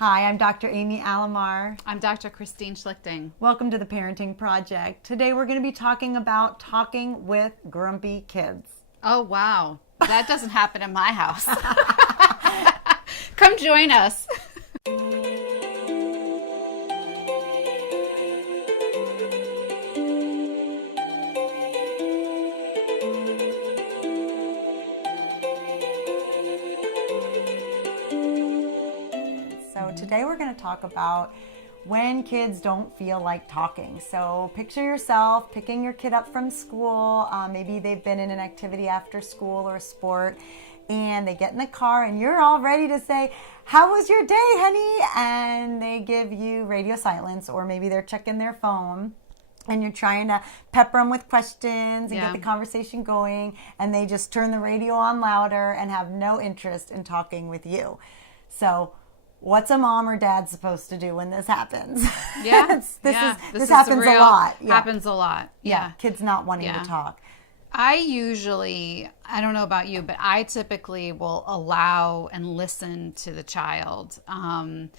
Hi, I'm Dr. Amy Alamar. I'm Dr. Kristine Schlichting. Welcome to the Parenting Project. Today we're going to be talking about talking with grumpy kids. Oh, wow. That doesn't happen in my house. Come join us. So today we're going to talk about when kids don't feel like talking. So picture yourself picking your kid up from school. Maybe they've been in an activity after school or a sport, and they get in the car and you're all ready to say, "How was your day, honey?" And they give you radio silence, or maybe they're checking their phone. And you're trying to pepper them with questions and get the conversation going, and they just turn the radio on louder and have no interest in talking with you. So what's a mom or dad supposed to do when this happens? Yeah, this happens a lot. Yeah. Happens a lot. Yeah. Kids not wanting to talk. I don't know about you, but I typically will allow and listen to the child and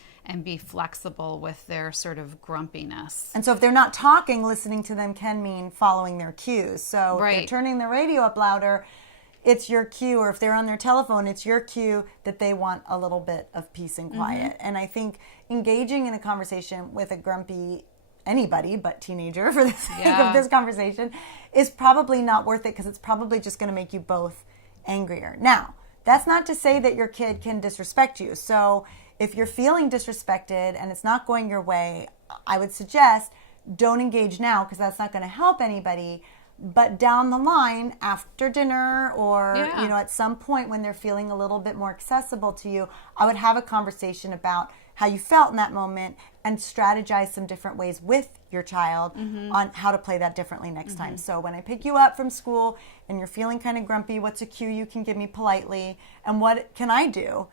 be flexible with their sort of grumpiness. And so if they're not talking, listening to them can mean following their cues. So if they're turning the radio up louder, it's your cue, or if they're on their telephone, it's your cue that they want a little bit of peace and quiet. And I think engaging in a conversation with a grumpy anybody but teenager, for the sake of this conversation, is probably not worth it, because it's probably just going to make you both angrier. Now, that's not to say that your kid can disrespect you. So if you're feeling disrespected and it's not going your way, I would suggest don't engage now, because that's not going to help anybody. But down the line, after dinner, or at some point when they're feeling a little bit more accessible to you, I would have a conversation about how you felt in that moment and strategize some different ways with your child on how to play that differently next time. So when I pick you up from school and you're feeling kind of grumpy, what's a cue you can give me politely, and what can I do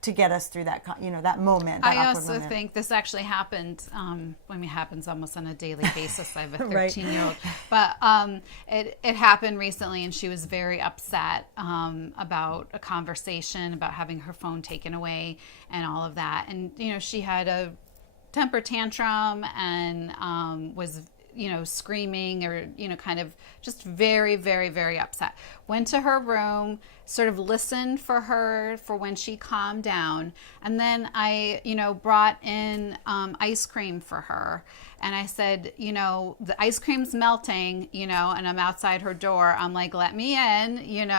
to get us through that, that moment? That I also think this actually happened. Happens almost on a daily basis. I have a 13-year-old, but it happened recently, and she was very upset about a conversation about having her phone taken away and all of that. And she had a temper tantrum and was screaming, or kind of just very, very, very upset. Went to her room, sort of listened for her for when she calmed down, and then I brought in ice cream for her, and I said, the ice cream's melting, and I'm outside her door. I'm like, let me in,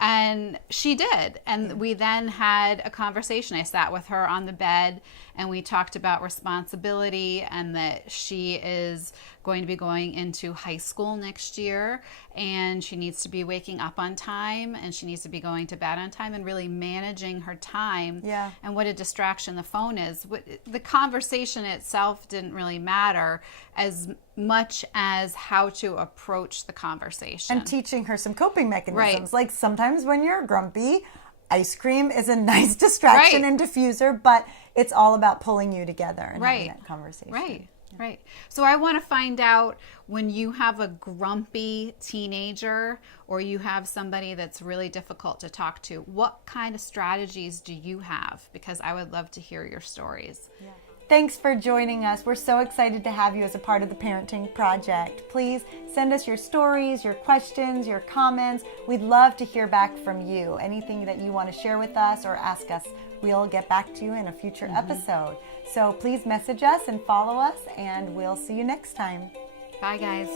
and she did. And we then had a conversation. I sat with her on the bed, and we talked about responsibility, and that she is going to be going into high school next year, and she needs to be waking up on time, and she needs to be going to bed on time, and really managing her time, and what a distraction the phone is. The conversation itself didn't really matter as much as how to approach the conversation. And teaching her some coping mechanisms. Like sometimes when you're grumpy, ice cream is a nice distraction and diffuser, but it's all about pulling you together and having that conversation. Right. So I want to find out, when you have a grumpy teenager, or you have somebody that's really difficult to talk to, what kind of strategies do you have? Because I would love to hear your stories. Thanks for joining us. We're so excited to have you as a part of the Parenting Project. Please send us your stories, your questions, your comments. We'd love to hear back from you. Anything that you want to share with us or ask us, we'll get back to you in a future episode. So please message us and follow us, and we'll see you next time. Bye, guys.